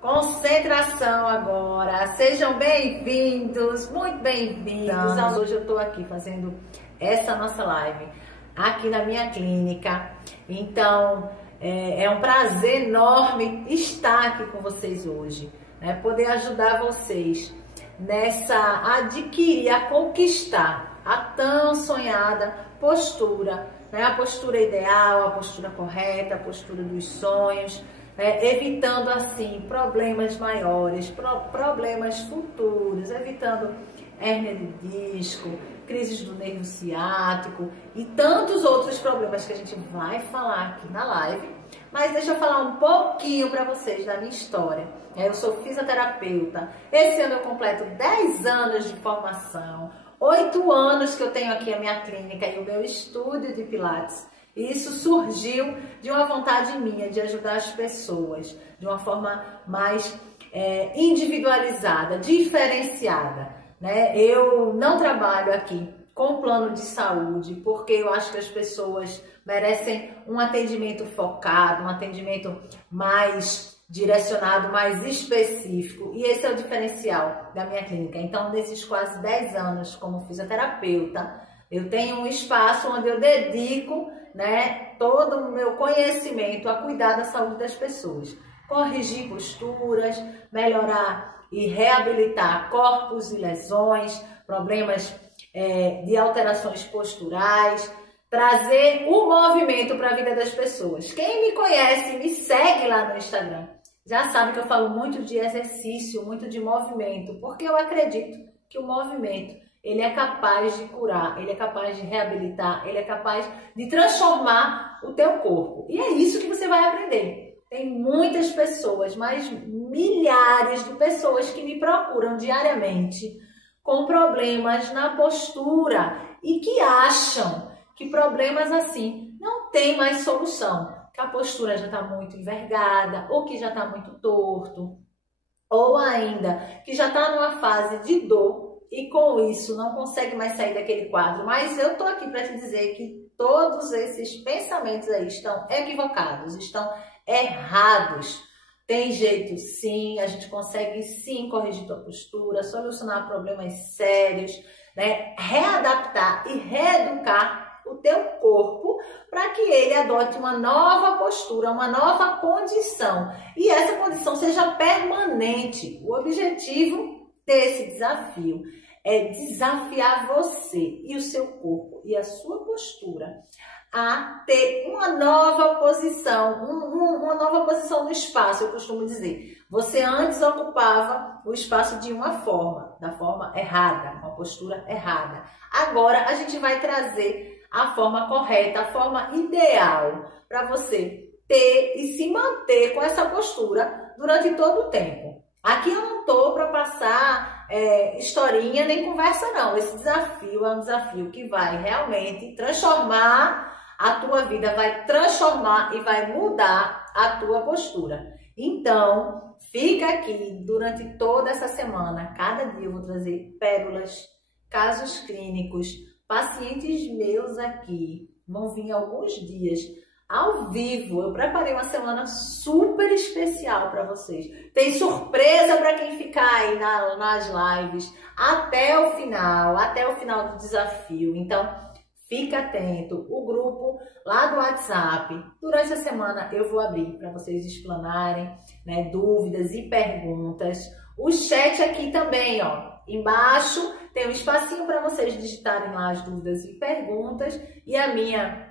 Concentração agora, sejam bem-vindos, muito bem-vindos. Hoje eu tô aqui fazendo essa nossa live aqui na minha clínica, então é um prazer enorme estar aqui com vocês hoje, né? Poder ajudar vocês a adquirir, a conquistar a tão sonhada postura, né? A postura ideal, a postura correta, a postura dos sonhos, evitando assim problemas maiores, problemas futuros, evitando hérnia de disco, crises do nervo ciático e tantos outros problemas que a gente vai falar aqui na live. Mas deixa eu falar um pouquinho para vocês da minha história. Eu sou fisioterapeuta, esse ano eu completo 10 anos de formação, 8 anos que eu tenho aqui a minha clínica e o meu estúdio de Pilates. E isso surgiu de uma vontade minha de ajudar as pessoas de uma forma mais individualizada, diferenciada, né? Eu não trabalho aqui com plano de saúde porque eu acho que as pessoas merecem um atendimento focado, um atendimento mais direcionado, mais específico. E esse é o diferencial da minha clínica. Então, nesses quase 10 anos como fisioterapeuta, eu tenho um espaço onde eu dedico, né, todo o meu conhecimento a cuidar da saúde das pessoas. Corrigir posturas, melhorar e reabilitar corpos e lesões, problemas de alterações posturais, trazer o movimento para a vida das pessoas. Quem me conhece, me segue lá no Instagram, já sabe que eu falo muito de exercício, muito de movimento, porque eu acredito que o movimento ele é capaz de curar, ele é capaz de reabilitar, ele é capaz de transformar o teu corpo. E é isso que você vai aprender. Tem muitas pessoas, mais milhares de pessoas que me procuram diariamente com problemas na postura e que acham que problemas assim não tem mais solução, que a postura já está muito envergada, ou que já está muito torto, ou ainda que já está numa fase de dor e com isso não consegue mais sair daquele quadro. Mas eu tô aqui para te dizer que todos esses pensamentos aí estão equivocados, estão errados. Tem jeito sim, a gente consegue sim corrigir tua postura, solucionar problemas sérios, né? Readaptar e reeducar o teu corpo para que ele adote uma nova postura, uma nova condição. E essa condição seja permanente. O objetivo desse desafio é desafiar você e o seu corpo e a sua postura a ter uma nova posição, uma nova posição no espaço. Eu costumo dizer, você antes ocupava o espaço de uma forma, da forma errada, uma postura errada. Agora a gente vai trazer a forma correta, a forma ideal para você ter e se manter com essa postura durante todo o tempo. Aqui eu não tô para passar historinha nem conversa não. Esse desafio é um desafio que vai realmente transformar a tua vida, vai transformar e vai mudar a tua postura. Então, fica aqui durante toda essa semana. Cada dia eu vou trazer pérolas, casos clínicos, pacientes meus aqui. Vão vir alguns dias ao vivo. Eu preparei uma semana super especial para vocês. Tem surpresa para quem ficar aí nas lives até o final do desafio. Então, fica atento. O grupo lá do WhatsApp, durante a semana eu vou abrir para vocês explanarem, né, dúvidas e perguntas. O chat aqui também, ó, embaixo tem um espacinho para vocês digitarem lá as dúvidas e perguntas. E a minha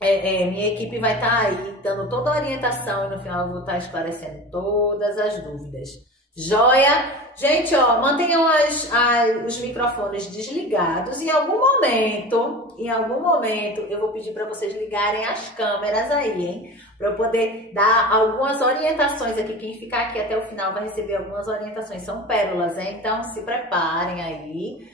equipe vai estar aí dando toda a orientação e no final eu vou estar esclarecendo todas as dúvidas. Joia? Gente, ó, mantenham os microfones desligados. Em algum momento eu vou pedir para vocês ligarem as câmeras aí, hein? Para eu poder dar algumas orientações aqui. Quem ficar aqui até o final vai receber algumas orientações. São pérolas, hein? Então se preparem aí.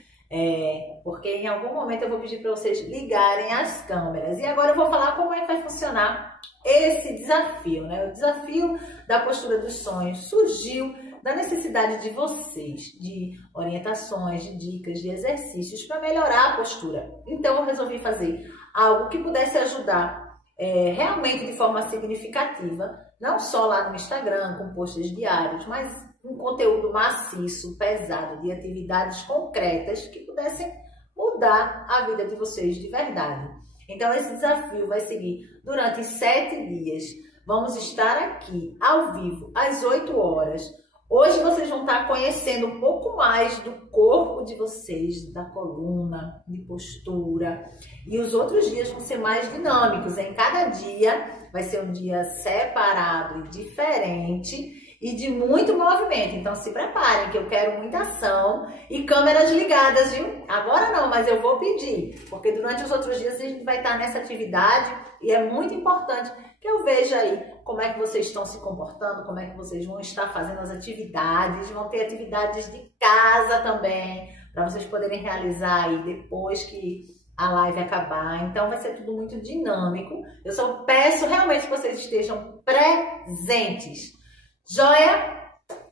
Porque em algum momento eu vou pedir para vocês ligarem as câmeras. E agora eu vou falar como é que vai funcionar esse desafio, né? O desafio da postura dos sonhos surgiu da necessidade de vocês, de orientações, de dicas, de exercícios para melhorar a postura. Então eu resolvi fazer algo que pudesse ajudar realmente de forma significativa, não só lá no Instagram, com posts diários, mas um conteúdo maciço, pesado, de atividades concretas que pudessem mudar a vida de vocês de verdade. Então, esse desafio vai seguir durante 7 dias. Vamos estar aqui ao vivo às 8 horas. Hoje vocês vão estar conhecendo um pouco mais do corpo de vocês, da coluna, de postura. E os outros dias vão ser mais dinâmicos. Em cada dia vai ser um dia separado e diferente e de muito movimento. Então se preparem que eu quero muita ação e câmeras ligadas, viu? Agora não, mas eu vou pedir, porque durante os outros dias a gente vai estar nessa atividade e é muito importante que eu veja aí como é que vocês estão se comportando, como é que vocês vão estar fazendo as atividades, vão ter atividades de casa também, para vocês poderem realizar aí depois que a live acabar. Então vai ser tudo muito dinâmico. Eu só peço realmente que vocês estejam presentes. Joia?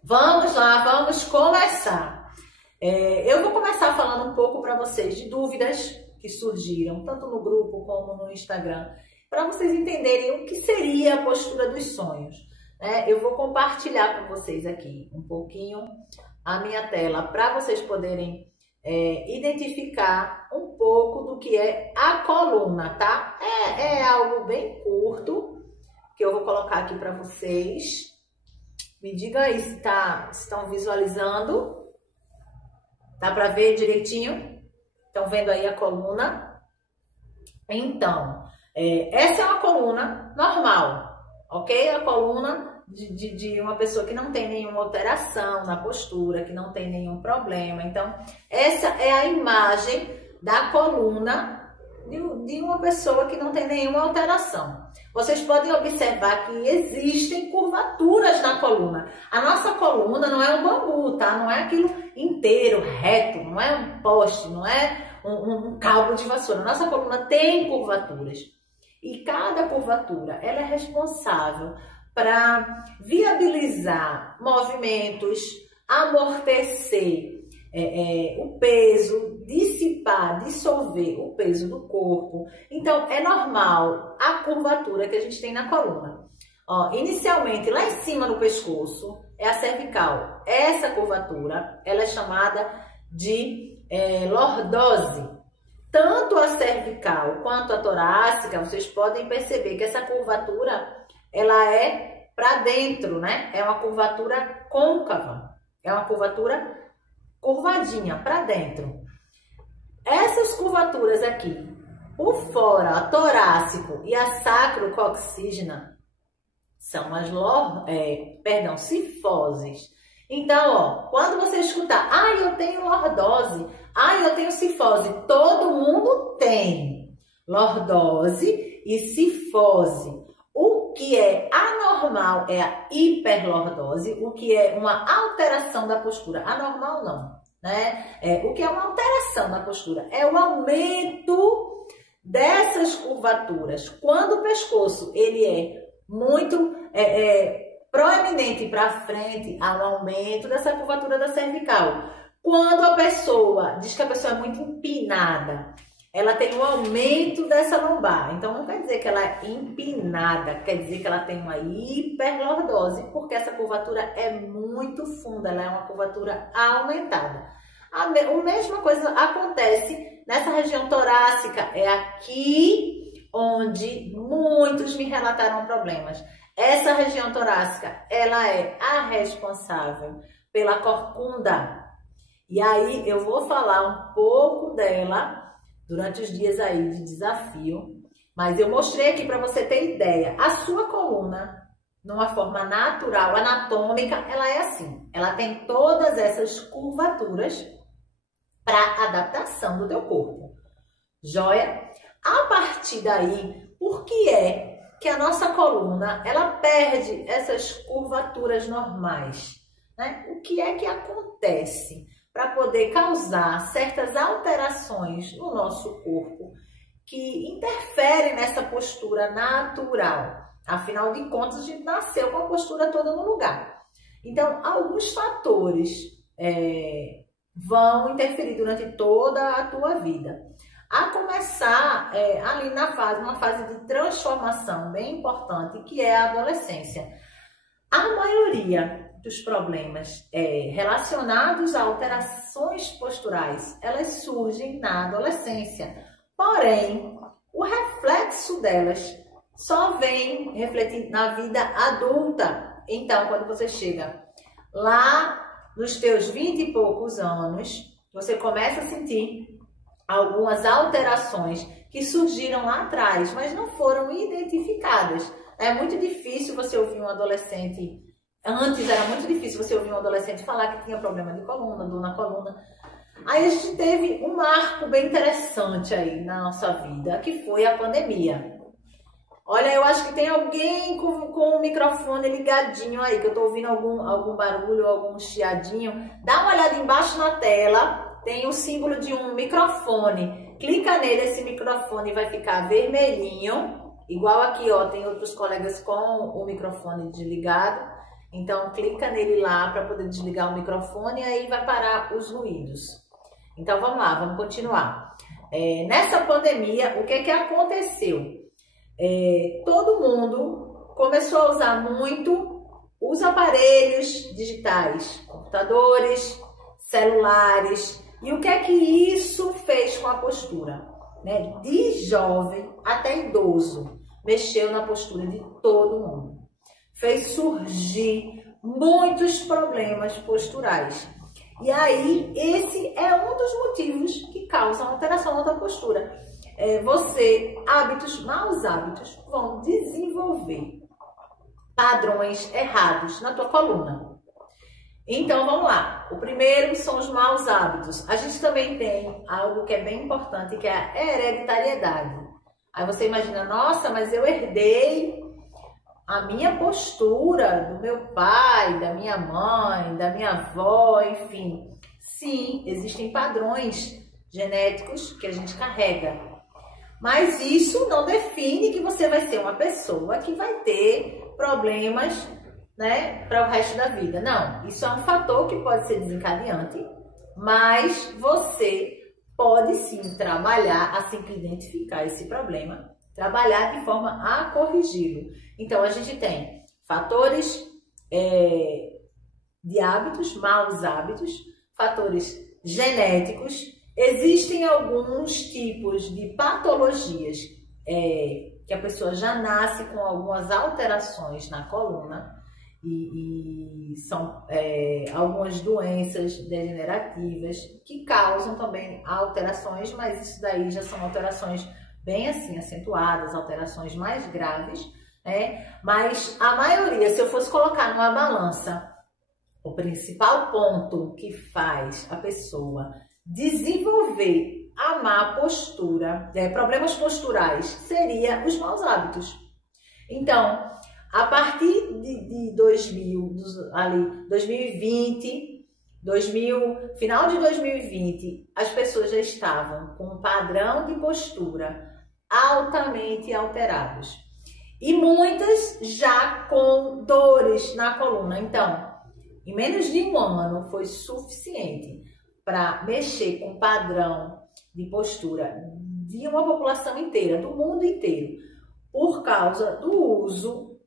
Vamos lá, vamos começar. Eu vou começar falando um pouco para vocês de dúvidas que surgiram, tanto no grupo como no Instagram, para vocês entenderem o que seria a postura dos sonhos. Eu vou compartilhar com vocês aqui um pouquinho a minha tela para vocês poderem identificar um pouco do que é a coluna, tá? É algo bem curto que eu vou colocar aqui para vocês. Me diga aí se estão visualizando. Dá para ver direitinho? Estão vendo aí a coluna? Então, essa é uma coluna normal, ok? A coluna de uma pessoa que não tem nenhuma alteração na postura, que não tem nenhum problema. Então, essa é a imagem da coluna de uma pessoa que não tem nenhuma alteração. Vocês podem observar que existem curvaturas na coluna. A nossa coluna não é um bambu, tá? Não é aquilo inteiro, reto, não é um poste, não é um cabo de vassoura. A nossa coluna tem curvaturas. E cada curvatura, ela é responsável para viabilizar movimentos, amortecer o peso, dissipar, dissolver o peso do corpo. Então, é normal a curvatura que a gente tem na coluna. Ó, inicialmente, lá em cima no pescoço, é a cervical. Essa curvatura, ela é chamada de lordose. Tanto a cervical quanto a torácica, vocês podem perceber que essa curvatura, ela é para dentro, né? É uma curvatura côncava. É uma curvatura curvadinha para dentro. Essas curvaturas aqui, por fora, a torácico e a sacrococcígena, são as cifoses. Então, ó, quando você escutar, eu tenho lordose, eu tenho cifose, todo mundo tem lordose e cifose. O que é anormal é a hiperlordose, o que é uma alteração da postura. Anormal não, né? O que é uma alteração da postura é o aumento dessas curvaturas. Quando o pescoço ele é muito proeminente para frente, há um aumento dessa curvatura da cervical. Quando a pessoa diz que a pessoa é muito empinada, ela tem um aumento dessa lombar. Então, não quer dizer que ela é empinada, quer dizer que ela tem uma hiperlordose, porque essa curvatura é muito funda, ela é uma curvatura aumentada. A mesma coisa acontece nessa região torácica, é aqui onde muitos me relataram problemas. Essa região torácica, ela é a responsável pela corcunda. E aí, eu vou falar um pouco dela durante os dias aí de desafio, mas eu mostrei aqui para você ter ideia. A sua coluna, numa forma natural, anatômica, ela é assim. Ela tem todas essas curvaturas para adaptação do teu corpo. Joia? A partir daí, por que é que a nossa coluna, ela perde essas curvaturas normais, né? O que é que acontece para poder causar certas alterações no nosso corpo que interferem nessa postura natural? Afinal de contas, a gente nasceu com a postura toda no lugar. Então, alguns fatores vão interferir durante toda a tua vida. a começar ali numa fase de transformação bem importante, que é a adolescência. A maioria dos problemas relacionados a alterações posturais, elas surgem na adolescência. Porém, o reflexo delas só vem refletir na vida adulta. Então, quando você chega lá nos teus 20 e poucos anos, você começa a sentir algumas alterações que surgiram lá atrás, mas não foram identificadas. É muito difícil você ouvir um adolescente, antes era muito difícil você ouvir um adolescente falar que tinha problema de coluna, dor na coluna. Aí a gente teve um marco bem interessante aí na nossa vida, que foi a pandemia. Olha, eu acho que tem alguém com o microfone ligadinho aí, que eu tô ouvindo algum barulho, algum chiadinho. Dá uma olhada embaixo na tela, tem o símbolo de um microfone. Clica nele, esse microfone vai ficar vermelhinho. Igual aqui, ó, tem outros colegas com o microfone desligado. Então, clica nele lá para poder desligar o microfone e aí vai parar os ruídos. Então, vamos lá, vamos continuar. Nessa pandemia, o que aconteceu? Todo mundo começou a usar muito os aparelhos digitais, computadores, celulares. E o que isso fez com a postura? De jovem até idoso, mexeu na postura de todo mundo. Fez surgir muitos problemas posturais. E aí, esse é um dos motivos que causam alteração na tua postura. Maus hábitos vão desenvolver padrões errados na tua coluna. Então, vamos lá. O primeiro são os maus hábitos. A gente também tem algo que é bem importante, que é a hereditariedade. Aí você imagina, nossa, mas eu herdei a minha postura do meu pai, da minha mãe, da minha avó, enfim. Sim, existem padrões genéticos que a gente carrega. Mas isso não define que você vai ser uma pessoa que vai ter problemas, para o resto da vida. Não, isso é um fator que pode ser desencadeante, mas você pode sim trabalhar assim que identificar esse problema, trabalhar de forma a corrigi-lo. Então, a gente tem fatores de hábitos, maus hábitos, fatores genéticos. Existem alguns tipos de patologias que a pessoa já nasce com algumas alterações na coluna e são algumas doenças degenerativas que causam também alterações, mas isso daí já são alterações bem assim acentuadas, alterações mais graves, Mas a maioria, se eu fosse colocar numa balança, o principal ponto que faz a pessoa desenvolver a má postura, problemas posturais, seria os maus hábitos. Então, a partir de 2020, final de 2020, as pessoas já estavam com um padrão de postura altamente alterados. E muitas já com dores na coluna. Então, em menos de um ano foi suficiente para mexer com o padrão de postura de uma população inteira, do mundo inteiro, por causa do uso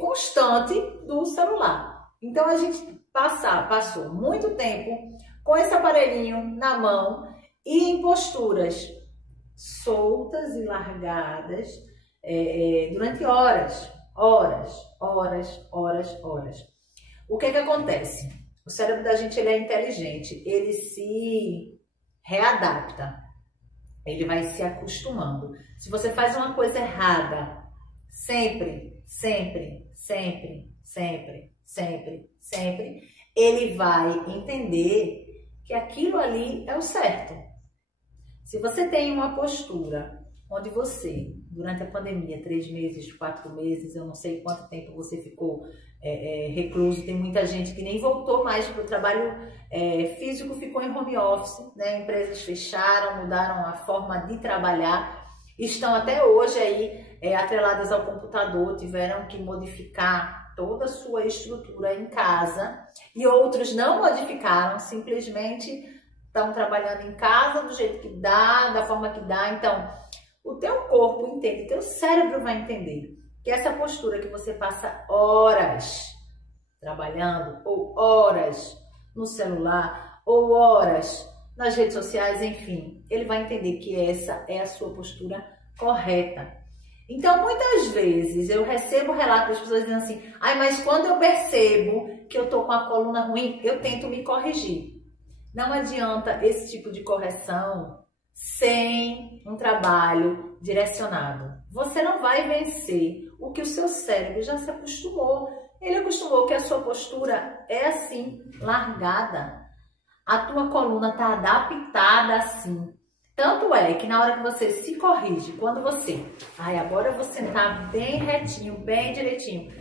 constante do celular. Então, a gente passou muito tempo com esse aparelhinho na mão e em posturas soltas e largadas durante horas. O que acontece? O cérebro da gente ele é inteligente, ele se readapta, ele vai se acostumando. Se você faz uma coisa errada, sempre, ele vai entender que aquilo ali é o certo. Se você tem uma postura onde você, durante a pandemia, 3 meses, 4 meses, eu não sei quanto tempo você ficou recluso, tem muita gente que nem voltou mais para o trabalho físico, ficou em home office, empresas fecharam, mudaram a forma de trabalhar, estão até hoje aí atreladas ao computador, tiveram que modificar toda a sua estrutura em casa, e outros não modificaram, simplesmente estão trabalhando em casa do jeito que dá, da forma que dá. Então, o teu corpo entende, o teu cérebro vai entender que essa postura que você passa horas trabalhando, ou horas no celular, ou horas nas redes sociais, enfim, ele vai entender que essa é a sua postura correta. Então, muitas vezes eu recebo relatos das pessoas dizendo assim, ai, mas quando eu percebo que eu tô com a coluna ruim, eu tento me corrigir. Não adianta esse tipo de correção sem um trabalho direcionado. Você não vai vencer o que o seu cérebro já se acostumou. Ele acostumou que a sua postura é assim, largada. A tua coluna está adaptada assim. Tanto é que na hora que você se corrige, quando você... Ai, agora eu vou sentar bem retinho, bem direitinho.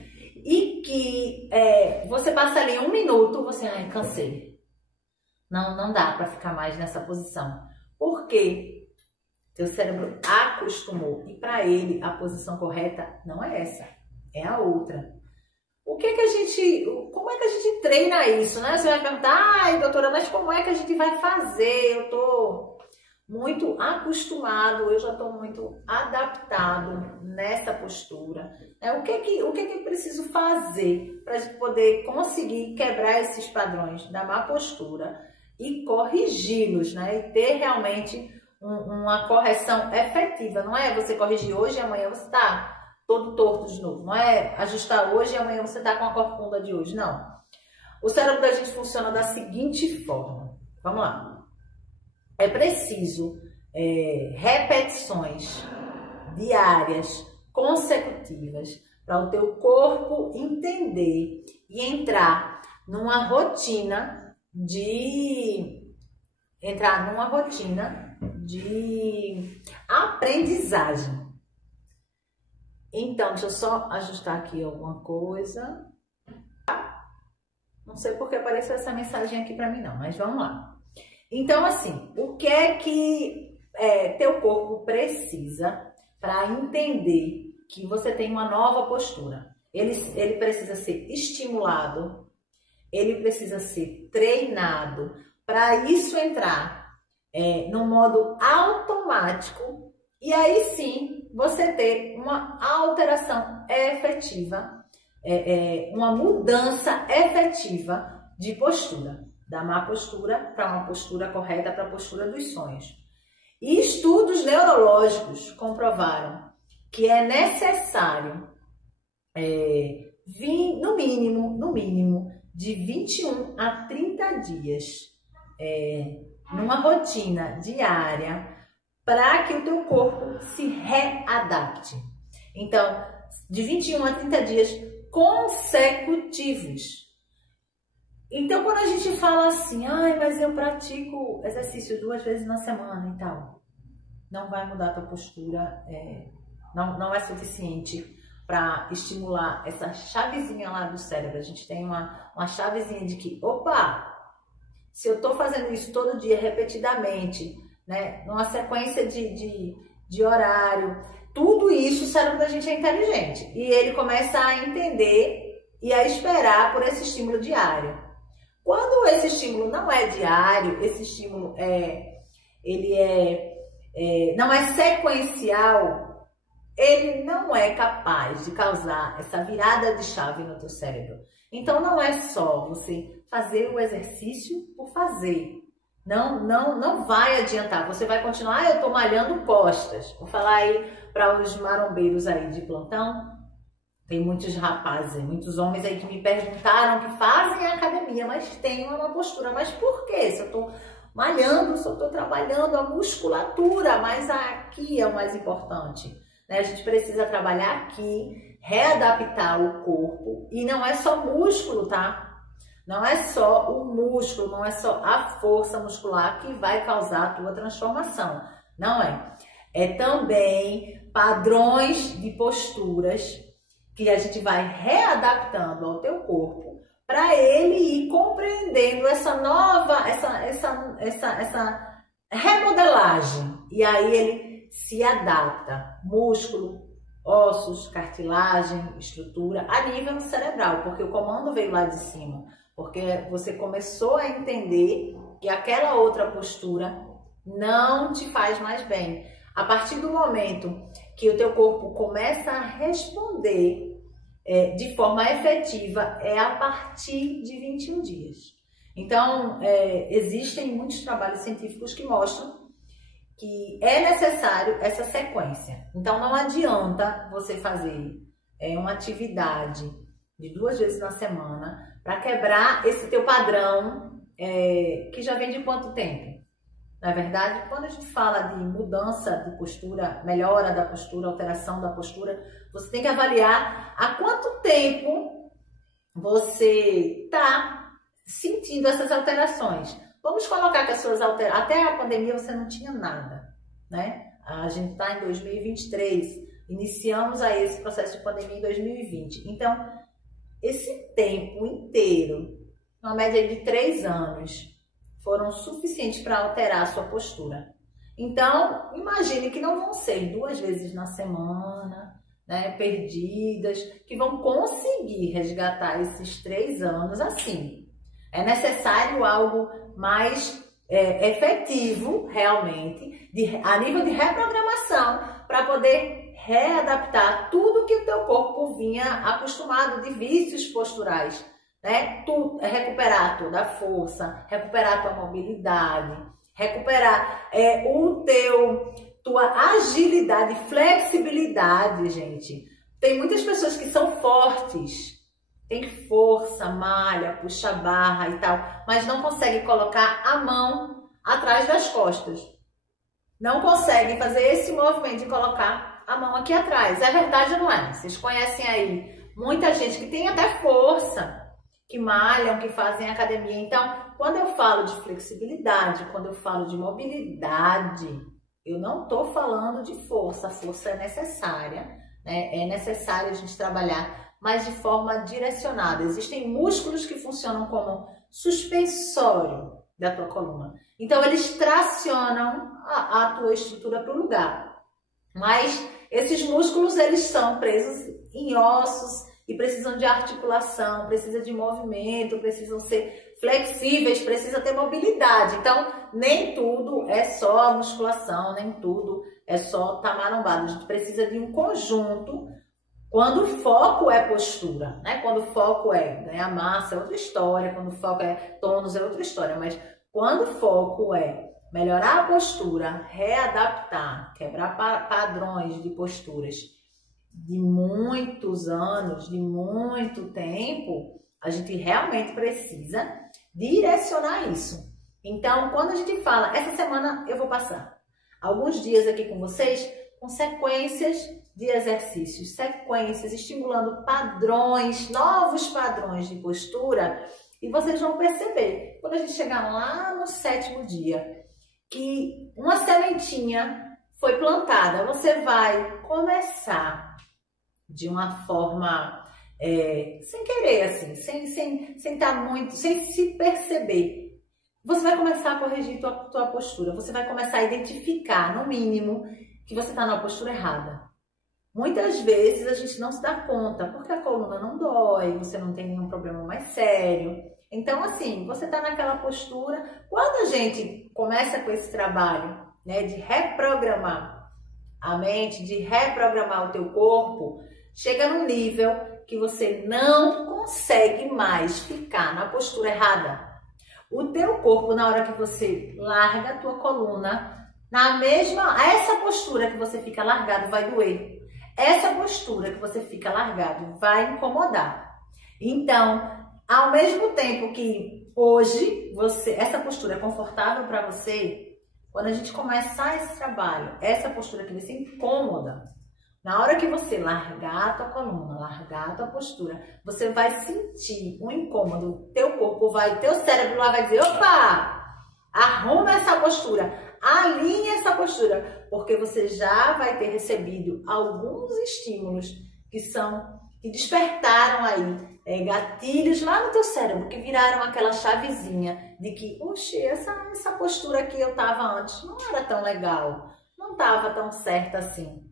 E que você passa ali 1 minuto, você... Ai, cansei. Não dá para ficar mais nessa posição. Por quê? Teu cérebro acostumou. E para ele, a posição correta não é essa. É a outra. Como é que a gente treina isso, né? Você vai perguntar, ai, doutora, mas como é que a gente vai fazer? Eu tô muito acostumado, eu já estou muito adaptado nessa postura. O que eu preciso fazer para a gente poder conseguir quebrar esses padrões da má postura e corrigi-los, né? E ter realmente uma correção efetiva. Não é você corrigir hoje e amanhã você está todo torto de novo. Não é ajustar hoje e amanhã você está com a corcunda de hoje. Não. O cérebro da gente funciona da seguinte forma. Vamos lá. É preciso repetições diárias, consecutivas, para o teu corpo entender e entrar numa rotina de aprendizagem. Então, deixa eu só ajustar aqui alguma coisa. Não sei porque apareceu essa mensagem aqui para mim não, mas vamos lá. Então, assim, o que é que teu corpo precisa para entender que você tem uma nova postura? Ele precisa ser estimulado, ele precisa ser treinado para isso entrar no modo automático e aí sim você ter uma alteração efetiva, uma mudança efetiva de postura. Da má postura para uma postura correta, para a postura dos sonhos. E estudos neurológicos comprovaram que é necessário, no mínimo, de 21 a 30 dias, numa rotina diária, para que o teu corpo se readapte. Então, de 21 a 30 dias consecutivos. Então, quando a gente fala assim, ai, mas eu pratico exercício 2 vezes na semana e tal, não vai mudar a tua postura, não é suficiente para estimular essa chavezinha lá do cérebro. A gente tem uma chavezinha de que, opa, se eu tô fazendo isso todo dia, repetidamente, né, numa sequência de horário, tudo isso, o cérebro da gente é inteligente. E ele começa a entender e a esperar por esse estímulo diário. Quando esse estímulo não é diário, esse estímulo não é sequencial, ele não é capaz de causar essa virada de chave no teu cérebro. Então não é só você fazer o exercício por fazer. Não vai adiantar. Você vai continuar, eu tô malhando costas. Vou falar aí para os marombeiros aí de plantão. Tem muitos rapazes, muitos homens aí que me perguntaram que fazem academia, mas tem uma postura. Mas por quê? Se eu tô malhando, se eu tô trabalhando a musculatura, mas aqui é o mais importante, né? A gente precisa trabalhar aqui, readaptar o corpo, e não é só músculo, tá? Não é só o músculo, não é só a força muscular que vai causar a tua transformação. Não é. É também padrões de posturas que a gente vai readaptando ao teu corpo para ele ir compreendendo essa nova, essa remodelagem. E aí ele se adapta, músculo, ossos, cartilagem, estrutura, a nível cerebral, porque o comando veio lá de cima, porque você começou a entender que aquela outra postura não te faz mais bem. A partir do momento que o teu corpo começa a responder de forma efetiva, é a partir de 21 dias. Então, existem muitos trabalhos científicos que mostram que é necessário essa sequência. Então, não adianta você fazer uma atividade de 2 vezes na semana para quebrar esse teu padrão que já vem de quanto tempo? Na verdade, quando a gente fala de mudança de postura, melhora da postura, alteração da postura, você tem que avaliar há quanto tempo você está sentindo essas alterações. Vamos colocar que as suas alterações, até a pandemia você não tinha nada, né? A gente está em 2023, iniciamos aí esse processo de pandemia em 2020. Então, esse tempo inteiro, uma média de 3 anos, foram suficientes para alterar a sua postura. Então, imagine que não vão ser 2 vezes na semana, né, perdidas, que vão conseguir resgatar esses 3 anos assim. É necessário algo mais efetivo, realmente, a nível de reprogramação, para poder readaptar tudo que o teu corpo vinha acostumado de vícios posturais. Né? Recuperar toda a força, recuperar tua mobilidade, recuperar tua agilidade, flexibilidade, gente. Tem muitas pessoas que são fortes, tem força, malha, puxa barra e tal, mas não conseguem colocar a mão atrás das costas. Não conseguem fazer esse movimento de colocar a mão aqui atrás. É verdade ou não é? Vocês conhecem aí muita gente que tem até força, que malham, que fazem academia. Então, quando eu falo de flexibilidade, quando eu falo de mobilidade, eu não estou falando de força. A força é necessária, né? É necessário a gente trabalhar, mas de forma direcionada. Existem músculos que funcionam como suspensório da tua coluna. Então, eles tracionam a tua estrutura para o lugar. Mas esses músculos, eles são presos em ossos, e precisam de articulação, precisa de movimento, precisam ser flexíveis, precisa ter mobilidade. Então, nem tudo é só musculação, nem tudo é só tamarombado. A gente precisa de um conjunto. Quando o foco é postura, né? Quando o foco é ganhar massa, é outra história. Quando o foco é tônus, é outra história. Mas quando o foco é melhorar a postura, readaptar, quebrar padrões de posturas de muitos anos, de muito tempo, a gente realmente precisa direcionar isso. Então, quando a gente fala, essa semana eu vou passar alguns dias aqui com vocês, com sequências de exercícios, sequências, estimulando padrões, novos padrões de postura, e vocês vão perceber, quando a gente chegar lá no 7º dia, que uma sementinha foi plantada, você vai começar de uma forma sem querer, assim, sem estar muito, sem se perceber. Você vai começar a corrigir tua postura, você vai começar a identificar, no mínimo, que você está numa postura errada. Muitas vezes a gente não se dá conta, porque a coluna não dói, você não tem nenhum problema mais sério. Então, assim, você está naquela postura. Quando a gente começa com esse trabalho, né, de reprogramar a mente, de reprogramar o teu corpo, chega num nível que você não consegue mais ficar na postura errada. O teu corpo, na hora que você larga a tua coluna, essa postura que você fica largado vai doer. Essa postura que você fica largado vai incomodar. Então, ao mesmo tempo que hoje essa postura é confortável para você, quando a gente começar esse trabalho, essa postura que vai ser incômoda, na hora que você largar a tua coluna, largar a tua postura, você vai sentir um incômodo. Teu cérebro lá vai dizer, opa, arruma essa postura, alinha essa postura, porque você já vai ter recebido alguns estímulos que despertaram aí gatilhos lá no teu cérebro, que viraram aquela chavezinha de que, oxe, essa postura que eu tava antes não era tão legal, não tava tão certa assim.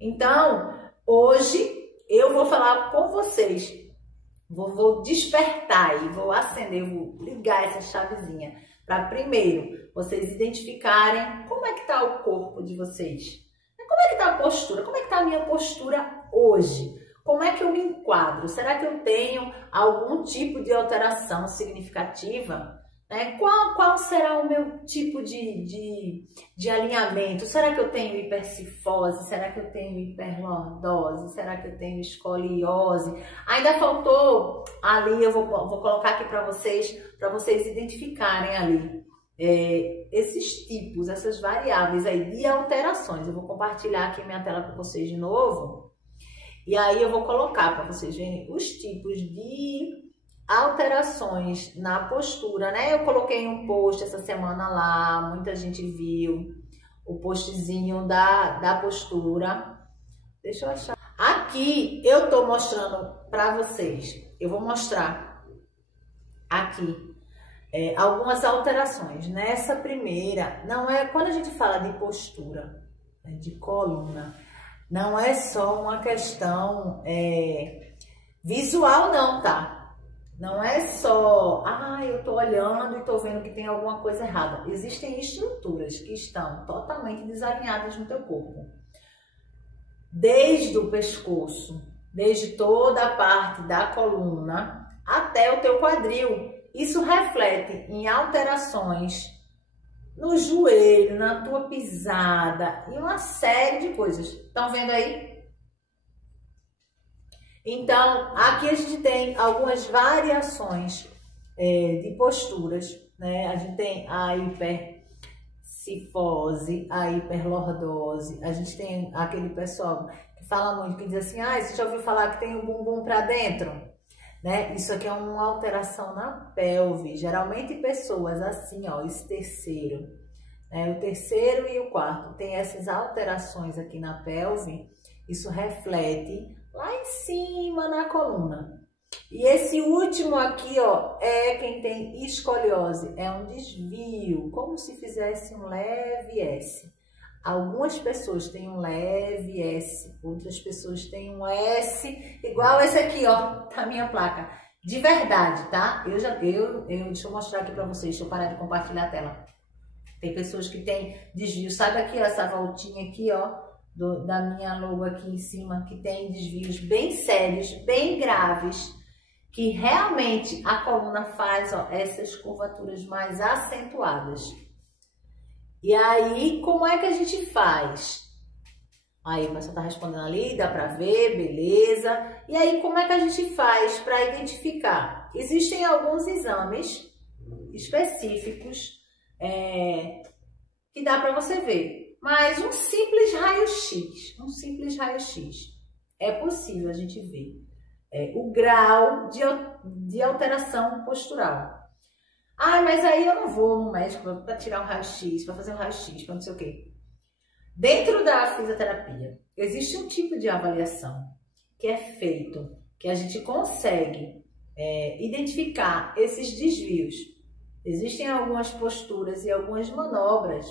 Então, hoje eu vou falar com vocês, vou despertar e vou acender, vou ligar essa chavezinha para primeiro vocês identificarem como é que está o corpo de vocês. Como é que está a postura? Como é que está a minha postura hoje? Como é que eu me enquadro? Será que eu tenho algum tipo de alteração significativa? Qual será o meu tipo de alinhamento? Será que eu tenho hipercifose? Será que eu tenho hiperlordose? Será que eu tenho escoliose? Ainda faltou ali, eu vou colocar aqui para vocês identificarem ali esses tipos, essas variáveis aí de alterações. Eu vou compartilhar aqui minha tela com vocês de novo. E aí eu vou colocar para vocês verem os tipos de alterações na postura, né? Eu coloquei um post essa semana lá, muita gente viu o postzinho da postura. Deixa eu achar. Aqui eu tô mostrando para vocês, eu vou mostrar aqui algumas alterações. Nessa primeira, não é, quando a gente fala de postura, de coluna, não é só uma questão visual não, tá? Não é só, eu tô olhando e tô vendo que tem alguma coisa errada. Existem estruturas que estão totalmente desalinhadas no teu corpo. Desde o pescoço, desde toda a parte da coluna até o teu quadril. Isso reflete em alterações no joelho, na tua pisada e uma série de coisas. Estão vendo aí? Então, aqui a gente tem algumas variações de posturas, né? A gente tem a hipercifose, a hiperlordose, a gente tem aquele pessoal que fala muito, que diz assim, você já ouviu falar que tem o bumbum para dentro? Né? Isso aqui é uma alteração na pelve, geralmente pessoas assim, ó, esse terceiro, né? O terceiro e o quarto tem essas alterações aqui na pelve, isso reflete lá em cima na coluna. E esse último aqui, ó, é quem tem escoliose, é um desvio, como se fizesse um leve S. Algumas pessoas têm um leve S, outras pessoas têm um S, igual esse aqui, ó, da minha placa. De verdade, tá? Deixa eu mostrar aqui pra vocês, deixa eu parar de compartilhar a tela. Tem pessoas que têm desvio, sabe aqui, ó, essa voltinha aqui, ó, da minha logo aqui em cima, que tem desvios bem sérios, bem graves, que realmente a coluna faz, ó, essas curvaturas mais acentuadas. E aí, como é que a gente faz? Aí, o pessoal tá respondendo ali, dá pra ver, beleza. E aí, como é que a gente faz para identificar? Existem alguns exames específicos que dá para você ver. Mas um simples raio-x, é possível a gente ver o grau de alteração postural. Mas aí eu não vou no médico para tirar um raio-x, para fazer um raio-x, para não sei o quê. Dentro da fisioterapia, existe um tipo de avaliação que é feito, que a gente consegue identificar esses desvios. Existem algumas posturas e algumas manobras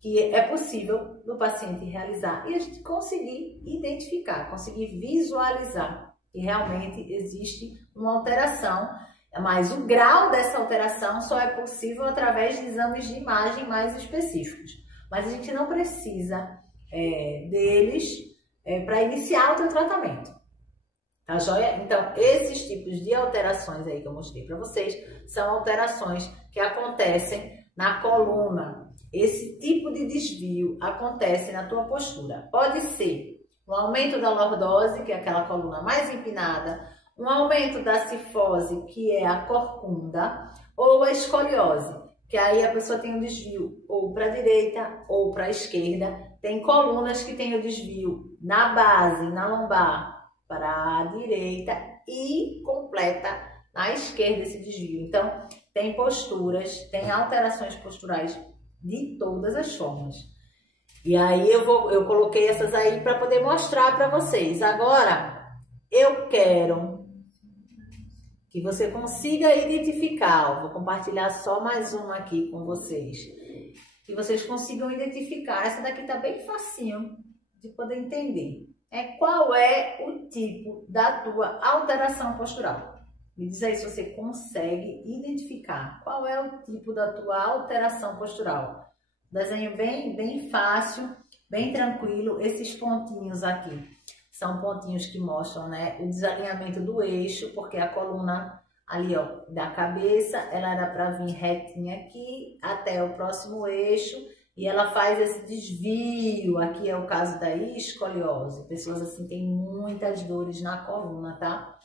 que é possível no paciente realizar e a gente conseguir identificar, conseguir visualizar que realmente existe uma alteração, mas o grau dessa alteração só é possível através de exames de imagem mais específicos. Mas a gente não precisa deles para iniciar o teu tratamento, tá joia? Então, esses tipos de alterações aí que eu mostrei para vocês são alterações que acontecem na coluna. Esse tipo de desvio acontece na tua postura. Pode ser um aumento da lordose, que é aquela coluna mais empinada, um aumento da cifose, que é a corcunda, ou a escoliose, que aí a pessoa tem um desvio ou para a direita ou para a esquerda. Tem colunas que tem o desvio na base, na lombar, para a direita e completa na esquerda esse desvio. Então, tem posturas, tem alterações posturais de todas as formas. E aí eu coloquei essas aí para poder mostrar para vocês. Agora, eu quero que você consiga identificar, vou compartilhar só mais uma aqui com vocês, que vocês consigam identificar, essa daqui tá bem facinho de poder entender, qual é o tipo da tua alteração postural. Me diz aí se você consegue identificar qual é o tipo da tua alteração postural. Desenho bem fácil, bem tranquilo. Esses pontinhos aqui são pontinhos que mostram, né, o desalinhamento do eixo, porque a coluna ali, ó, da cabeça, ela era para vir retinha aqui até o próximo eixo e ela faz esse desvio. Aqui é o caso da escoliose. Pessoas assim têm muitas dores na coluna, tá?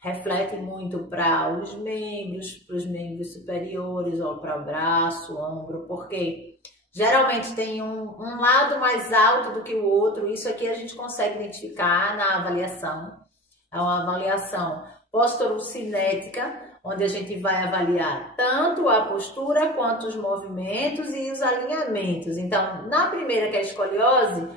Reflete muito para os membros superiores, ou para o braço, ombro, porque geralmente tem um lado mais alto do que o outro. Isso aqui a gente consegue identificar na avaliação. É uma avaliação posturocinética, onde a gente vai avaliar tanto a postura quanto os movimentos e os alinhamentos. Então, na primeira, que é a escoliose,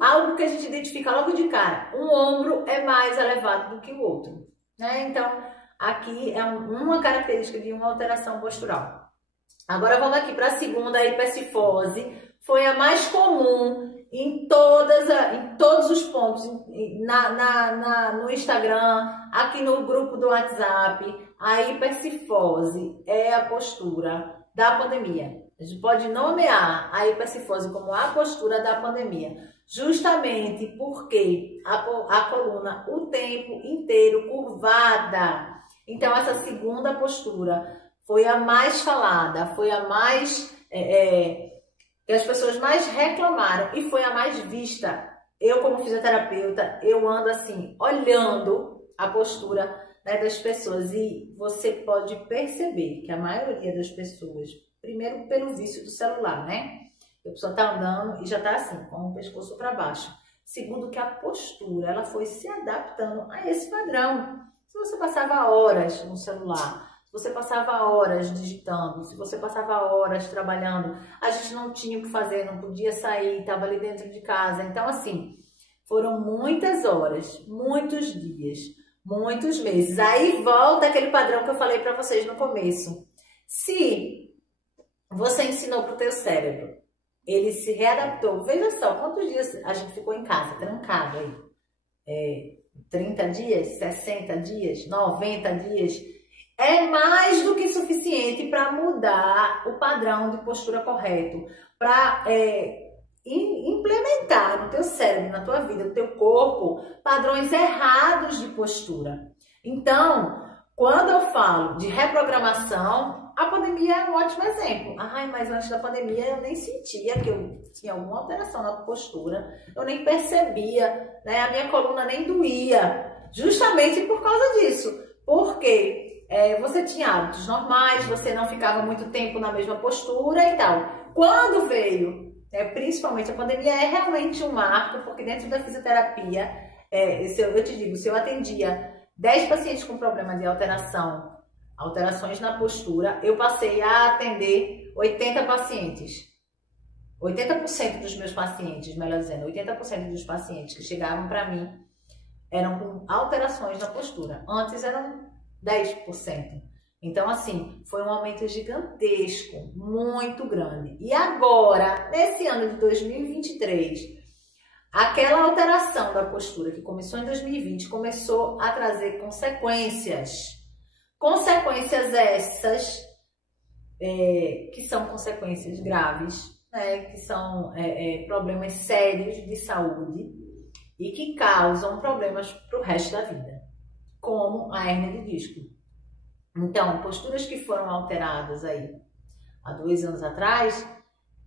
algo que a gente identifica logo de cara, um ombro é mais elevado do que o outro, né? Então, aqui é uma característica de uma alteração postural. Agora vamos aqui para a segunda, a hipercifose. Foi a mais comum em todos os pontos, no Instagram, aqui no grupo do WhatsApp. A hipercifose é a postura da pandemia. A gente pode nomear a hipercifose como a postura da pandemia, justamente porque a coluna o tempo inteiro curvada. Então, essa segunda postura foi a mais falada, foi a mais que as pessoas mais reclamaram e foi a mais vista. Eu, como fisioterapeuta, eu ando assim, olhando a postura, né, das pessoas, e você pode perceber que a maioria das pessoas, primeiro pelo vício do celular, né? A pessoa tá andando e já tá assim, com o pescoço para baixo. Segundo, que a postura, ela foi se adaptando a esse padrão. Se você passava horas no celular, se você passava horas digitando, se você passava horas trabalhando, a gente não tinha o que fazer, não podia sair, estava ali dentro de casa. Então, assim, foram muitas horas, muitos dias, muitos meses. Aí volta aquele padrão que eu falei para vocês no começo. Se você ensinou para o teu cérebro, ele se readaptou. Veja só, quantos dias a gente ficou em casa, trancado aí? 30 dias, 60 dias, 90 dias. É mais do que suficiente para mudar o padrão de postura correto, para implementar no teu cérebro, na tua vida, no teu corpo, padrões errados de postura. Então, quando eu falo de reprogramação, a pandemia é um ótimo exemplo. Ai, mas antes da pandemia eu nem sentia que eu tinha alguma alteração na postura, eu nem percebia, né? A minha coluna nem doía, justamente por causa disso. Porque você tinha hábitos normais, você não ficava muito tempo na mesma postura e tal. Quando veio, principalmente a pandemia, é realmente um marco, porque dentro da fisioterapia, eu te digo, se eu atendia 10 pacientes com problema de alterações na postura, eu passei a atender 80 pacientes. 80% dos meus pacientes, melhor dizendo, 80% dos pacientes que chegavam para mim eram com alterações na postura. Antes eram 10%. Então, assim, foi um aumento gigantesco, muito grande. E agora, nesse ano de 2023, aquela alteração da postura que começou em 2020 começou a trazer consequências. Consequências essas que são consequências graves, né, que são problemas sérios de saúde e que causam problemas para o resto da vida, como a hérnia de disco. Então, posturas que foram alteradas aí há 2 anos atrás,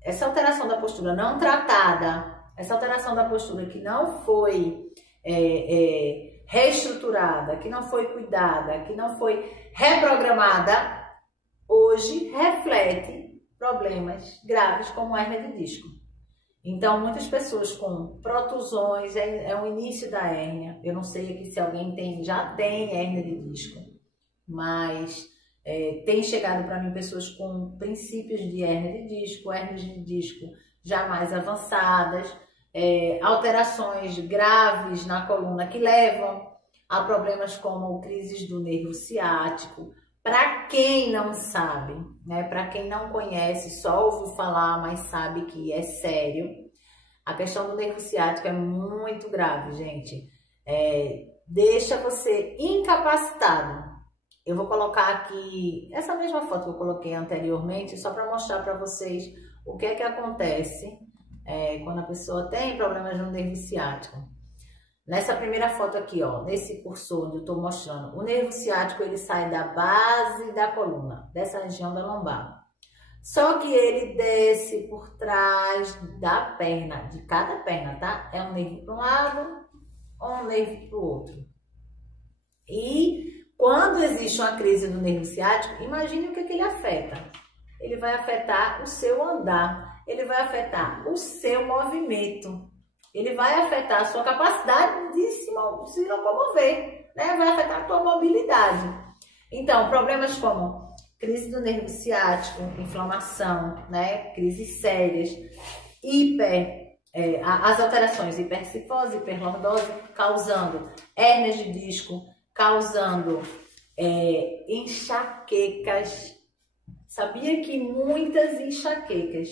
essa alteração da postura não tratada, essa alteração da postura que não foi reestruturada, que não foi cuidada, que não foi reprogramada, hoje reflete problemas graves como hérnia de disco. Então, muitas pessoas com protusões, é o início da hérnia. Eu não sei aqui se alguém já tem hérnia de disco, mas tem chegado para mim pessoas com princípios de hérnia de disco, hérnias de disco já mais avançadas, alterações graves na coluna que levam a problemas como crises do nervo ciático. Para quem não sabe, né, para quem não conhece, só ouviu falar, mas sabe que é sério, a questão do nervo ciático é muito grave, gente. Deixa você incapacitado Eu vou colocar aqui essa mesma foto que eu coloquei anteriormente, só para mostrar para vocês o que é que acontece quando a pessoa tem problemas no nervo ciático. Nessa primeira foto aqui, ó, nesse cursor onde eu estou mostrando, o nervo ciático ele sai da base da coluna, dessa região da lombar. Só que ele desce por trás da perna, de cada perna, tá? É um nervo para um lado ou um nervo para o outro. E quando existe uma crise do nervo ciático, imagine o que ele afeta. Ele vai afetar o seu andar, ele vai afetar o seu movimento, ele vai afetar a sua capacidade de se locomover, né? Vai afetar a tua mobilidade. Então, problemas como crise do nervo ciático, inflamação, né? Crises sérias, as alterações, hipercifose, hiperlordose, causando hérnias de disco, causando enxaquecas. Sabia que muitas enxaquecas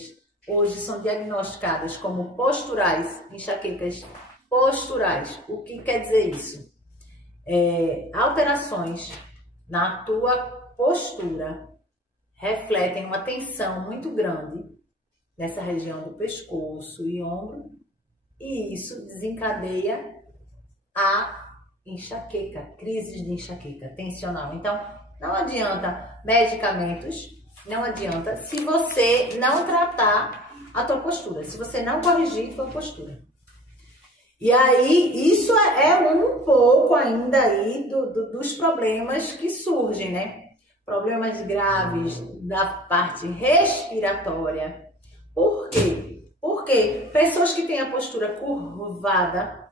hoje são diagnosticadas como posturais, enxaquecas posturais. O que quer dizer isso? Alterações na tua postura refletem uma tensão muito grande nessa região do pescoço e ombro, e isso desencadeia a enxaqueca, crises de enxaqueca tensional. Então, não adianta medicamentos, não adianta se você não tratar a tua postura, se você não corrigir a tua postura. E aí, isso é um pouco ainda aí dos problemas que surgem, né? Problemas graves da parte respiratória. Por quê? Porque pessoas que têm a postura curvada,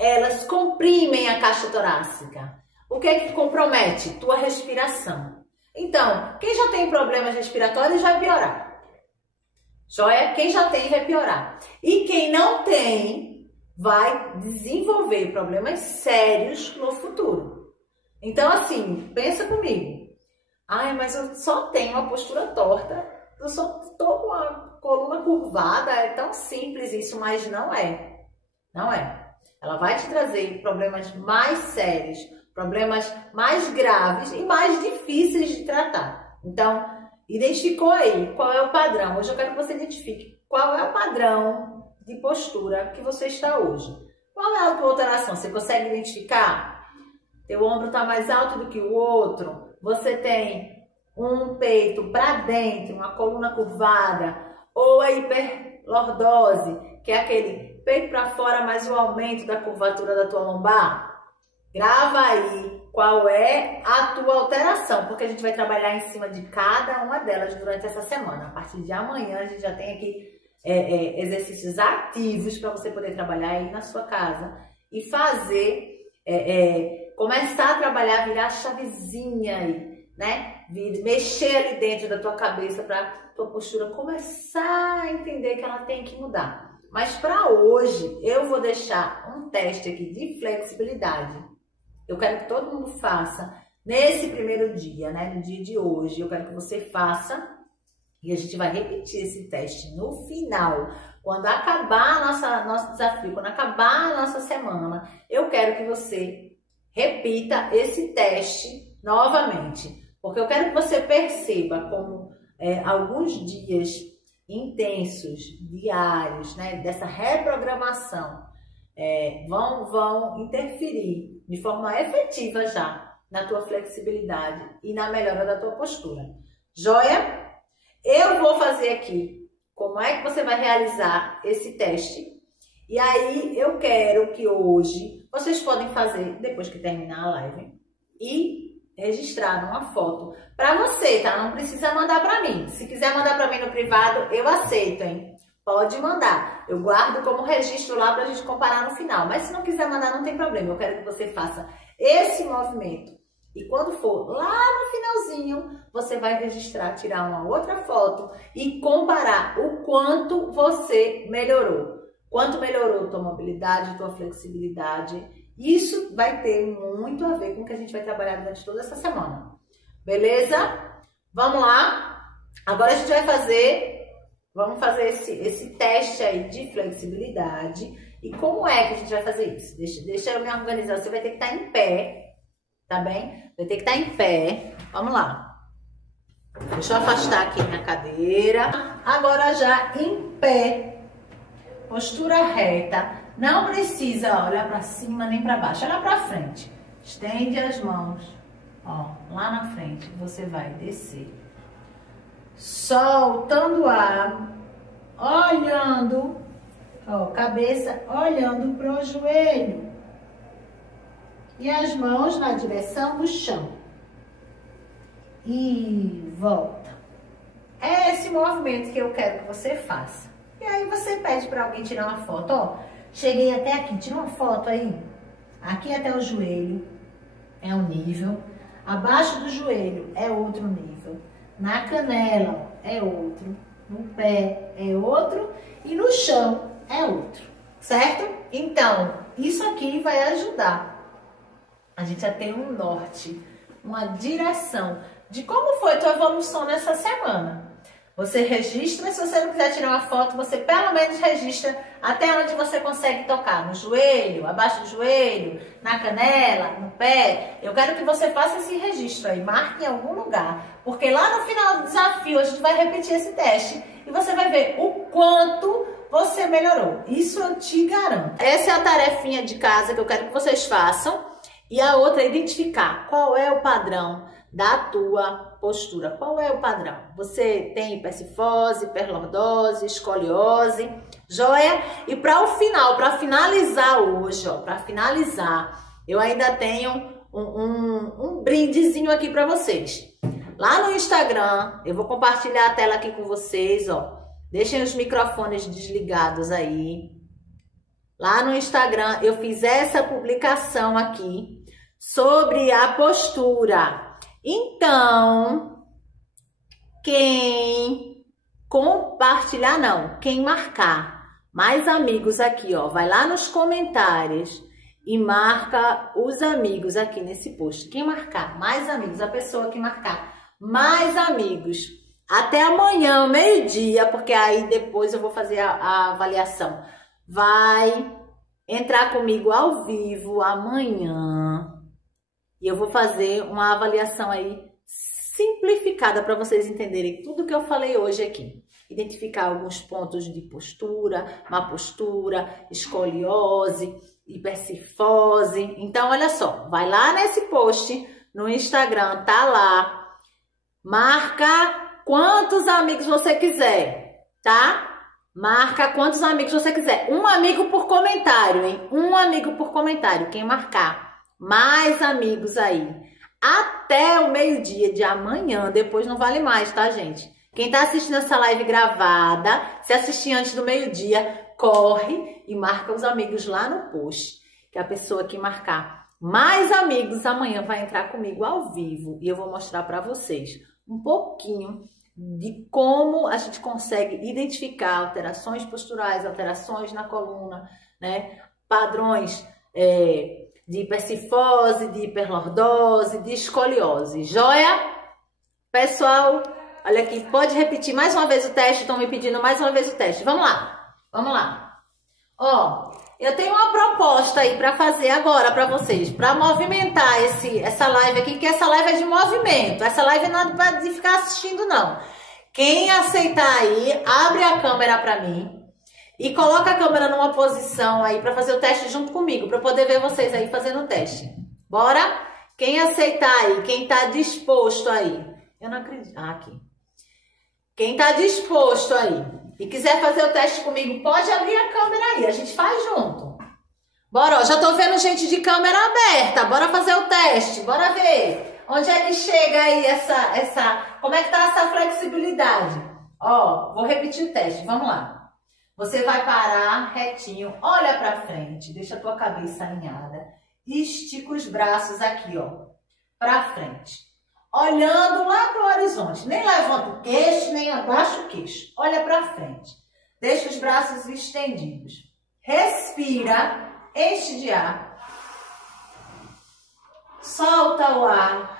elas comprimem a caixa torácica. O que é que compromete? Tua respiração. Então, quem já tem problemas respiratórios vai piorar. Joia? Quem já tem vai piorar. E quem não tem vai desenvolver problemas sérios no futuro. Então, assim, pensa comigo. Ai, mas eu só tenho uma postura torta, eu só tô com a coluna curvada, é tão simples isso, mas não é. Não é. Ela vai te trazer problemas mais sérios, problemas mais graves e mais difíceis de tratar. Então, identificou aí qual é o padrão. Hoje eu quero que você identifique qual é o padrão de postura que você está hoje. Qual é a tua alteração? Você consegue identificar? Teu ombro está mais alto do que o outro? Você tem um peito para dentro, uma coluna curvada? Ou a hiperlordose, que é aquele peito para fora, mais o aumento da curvatura da tua lombar? Grava aí qual é a tua alteração, porque a gente vai trabalhar em cima de cada uma delas durante essa semana. A partir de amanhã a gente já tem aqui exercícios ativos para você poder trabalhar aí na sua casa e fazer, começar a trabalhar, virar a chavezinha aí, né? Mexer ali dentro da tua cabeça para tua postura começar a entender que ela tem que mudar. Mas para hoje eu vou deixar um teste aqui de flexibilidade. Eu quero que todo mundo faça nesse primeiro dia, né? No dia de hoje, eu quero que você faça e a gente vai repetir esse teste no final. Quando acabar nosso desafio, quando acabar a nossa semana, eu quero que você repita esse teste novamente. Porque eu quero que você perceba como alguns dias intensos, diários, né? Dessa reprogramação vão interferir de forma efetiva já na tua flexibilidade e na melhora da tua postura. Joia? Eu vou fazer aqui como é que você vai realizar esse teste. E aí eu quero que hoje vocês podem fazer, depois que terminar a live, e registrar uma foto para você, tá? Não precisa mandar para mim. Se quiser mandar para mim no privado, eu aceito, hein? Pode mandar. Eu guardo como registro lá para a gente comparar no final. Mas se não quiser mandar, não tem problema. Eu quero que você faça esse movimento. E quando for lá no finalzinho, você vai registrar, tirar uma outra foto e comparar o quanto você melhorou. Quanto melhorou tua mobilidade, tua flexibilidade. Isso vai ter muito a ver com o que a gente vai trabalhar durante toda essa semana. Beleza? Vamos lá? Agora a gente vai fazer... Vamos fazer esse teste aí de flexibilidade. E como é que a gente vai fazer isso? Deixa eu me organizar. Você vai ter que estar em pé, tá bem? Vai ter que estar em pé. Vamos lá. Deixa eu afastar aqui minha cadeira. Agora já em pé, postura reta. Não precisa olhar para cima nem para baixo, olha para frente. Estende as mãos, ó, lá na frente. Você vai descer, soltando o ar, olhando, ó, cabeça olhando para o joelho e as mãos na direção do chão. E volta. É esse movimento que eu quero que você faça. E aí você pede para alguém tirar uma foto, ó. Cheguei até aqui, tira uma foto aí. Aqui até o joelho é um nível. Abaixo do joelho é outro nível. Na canela é outro. No pé é outro. E no chão é outro. Certo? Então, isso aqui vai ajudar a gente a ter um norte, uma direção de como foi a tua evolução nessa semana. Você registra, se você não quiser tirar uma foto, você pelo menos registra até onde você consegue tocar. No joelho, abaixo do joelho, na canela, no pé. Eu quero que você faça esse registro aí, marque em algum lugar. Porque lá no final do desafio a gente vai repetir esse teste e você vai ver o quanto você melhorou. Isso eu te garanto. Essa é a tarefinha de casa que eu quero que vocês façam. E a outra é identificar qual é o padrão da tua postura. Qual é o padrão? Você tem hipercifose, hiperlordose, escoliose, joia? E para o final, para finalizar hoje, ó, para finalizar, eu ainda tenho um brindezinho aqui para vocês. Lá no Instagram, eu vou compartilhar a tela aqui com vocês, ó. Deixem os microfones desligados aí. Lá no Instagram, eu fiz essa publicação aqui sobre a postura. Então, quem compartilhar, não, quem marcar mais amigos aqui, ó, vai lá nos comentários e marca os amigos aqui nesse post. Quem marcar mais amigos, a pessoa que marcar mais amigos, até amanhã, meio-dia, porque aí depois eu vou fazer a avaliação. Vai entrar comigo ao vivo amanhã e eu vou fazer uma avaliação aí simplificada para vocês entenderem tudo que eu falei hoje aqui. Identificar alguns pontos de postura, má postura, escoliose, hipercifose. Então, olha só, vai lá nesse post no Instagram, tá lá. Marca quantos amigos você quiser, tá? Marca quantos amigos você quiser. Um amigo por comentário, hein? Um amigo por comentário. Quem marcar mais amigos aí até o meio-dia de amanhã, depois não vale mais, tá, gente? Quem tá assistindo essa live gravada, se assistir antes do meio-dia, corre e marca os amigos lá no post. Que a pessoa que marcar mais amigos amanhã vai entrar comigo ao vivo e eu vou mostrar para vocês um pouquinho de como a gente consegue identificar alterações posturais, alterações na coluna, né? Padrões de hipercifose, de hiperlordose, de escoliose. Joia? Pessoal, olha aqui, pode repetir mais uma vez o teste? Estão me pedindo mais uma vez o teste. Vamos lá, vamos lá. Ó, eu tenho uma proposta aí para fazer agora para vocês, para movimentar essa live aqui, que essa live é de movimento. Essa live não é para ficar assistindo, não. Quem aceitar aí, abre a câmera para mim e coloca a câmera numa posição aí para fazer o teste junto comigo, para eu poder ver vocês aí fazendo o teste. Bora? Quem aceitar aí, quem tá disposto aí. Eu não acredito. Ah, aqui. Quem tá disposto aí e quiser fazer o teste comigo, pode abrir a câmera aí, a gente faz junto. Bora, ó, já tô vendo gente de câmera aberta, bora fazer o teste, bora ver. Onde é que chega aí como é que tá essa flexibilidade? Ó, vou repetir o teste, vamos lá. Você vai parar retinho, olha pra frente, deixa a tua cabeça alinhada, estica os braços aqui, ó, pra frente. Olhando lá pro horizonte, nem levanta o queixo, nem abaixa o queixo. Olha pra frente, deixa os braços estendidos. Respira, enche de ar. Solta o ar.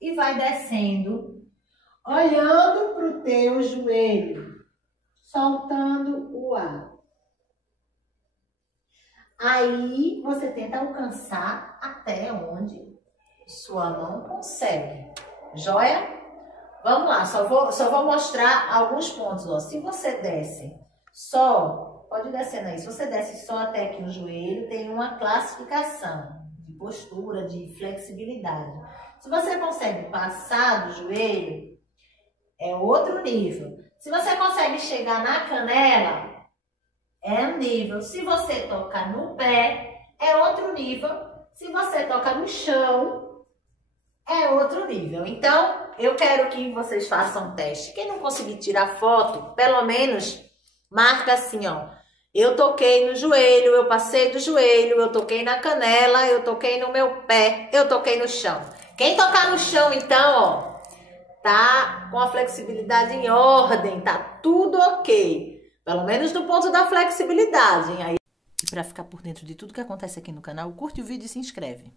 E vai descendo, olhando para o teu joelho, soltando o ar. Aí você tenta alcançar até onde sua mão consegue. Joia? Vamos lá, só vou mostrar alguns pontos. Ó. Se você desce só, pode descer aí, se você desce só até aqui o joelho, tem uma classificação de postura, de flexibilidade. Se você consegue passar do joelho, é outro nível. Se você consegue chegar na canela, é um nível. Se você toca no pé, é outro nível. Se você toca no chão, é outro nível. Então, eu quero que vocês façam um teste. Quem não conseguir tirar foto, pelo menos marca assim, ó. Eu toquei no joelho, eu passei do joelho, eu toquei na canela, eu toquei no meu pé, eu toquei no chão. Quem tocar no chão, então, ó, tá com a flexibilidade em ordem, tá tudo ok. Pelo menos no ponto da flexibilidade. Aí, para ficar por dentro de tudo que acontece aqui no canal, curte o vídeo e se inscreve.